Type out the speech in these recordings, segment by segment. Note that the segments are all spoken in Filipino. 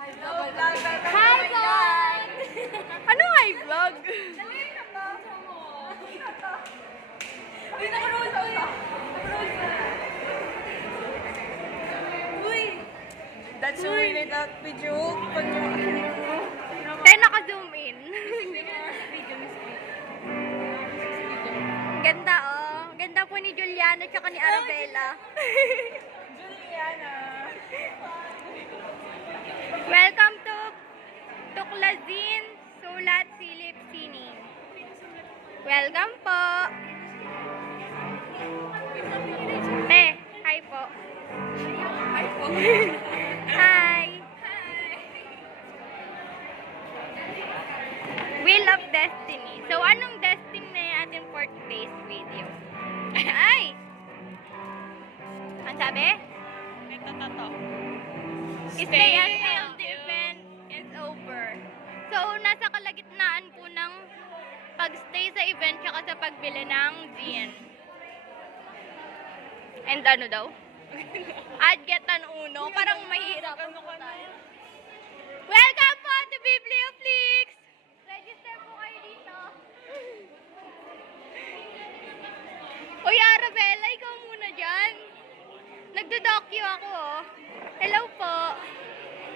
Hi, vlog! Ano nga vlog? Uy, naka-rose ko na. Uy! That's why we need that video. Tayo naka-zoom in. Ganda oh. Ganda po ni Juliana at ni Arabella. Juliana. Welcome to Tuklazin Sulat Silip Sining. Welcome po. Te, hi po. Hi po. Hi. Wheel of Destiny. So, anong destiny na atin for today's video? Ay! Ang sabi? Ito. Stay until the event is over. So, nasa kalagitnaan po ng pag-stay sa event tsaka sa pagbili ng gin. And ano daw? I'd get an uno. Parang mahirap. Welcome po to Biblioflix! Register po kayo dito. Uy, Arabella, ikaw muna dyan. Nagdo-docu ako, oh. Hello po.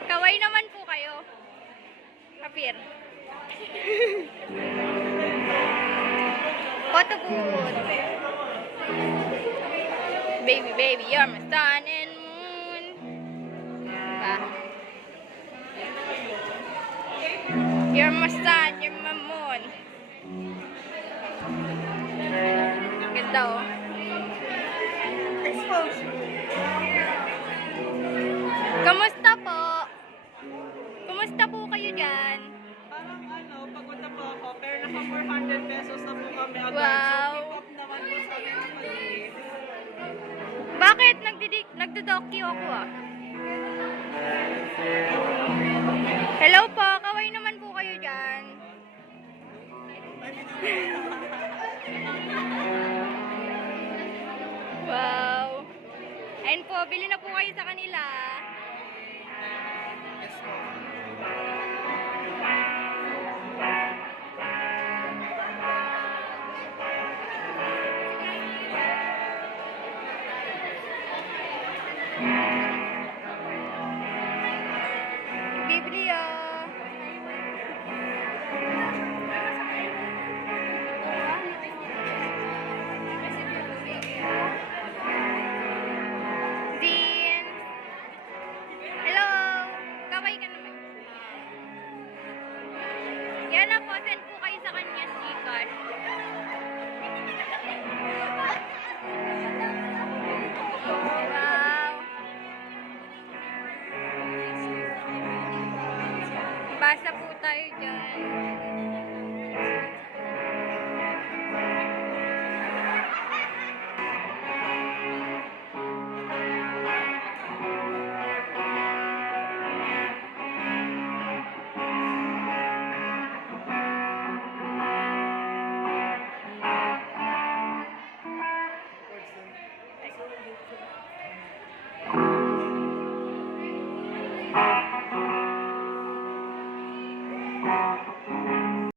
Kaway naman po kayo. Kapir. Photo booth. Baby, baby, you're my sun and moon. Diba? You're my sun, you're my moon. Ganda, oh. Expose. Kamusta po? Kumusta po kayo dyan? Parang pagunta po ako, pero naka 400 pesos na po kami agad. Wow. So, keep up naman po sa akin maliit. Bakit? Nagdo-docu ako, ah. Hello po, kaway naman po kayo dyan. Wow. Ayun po, bili na po kayo sa kanila.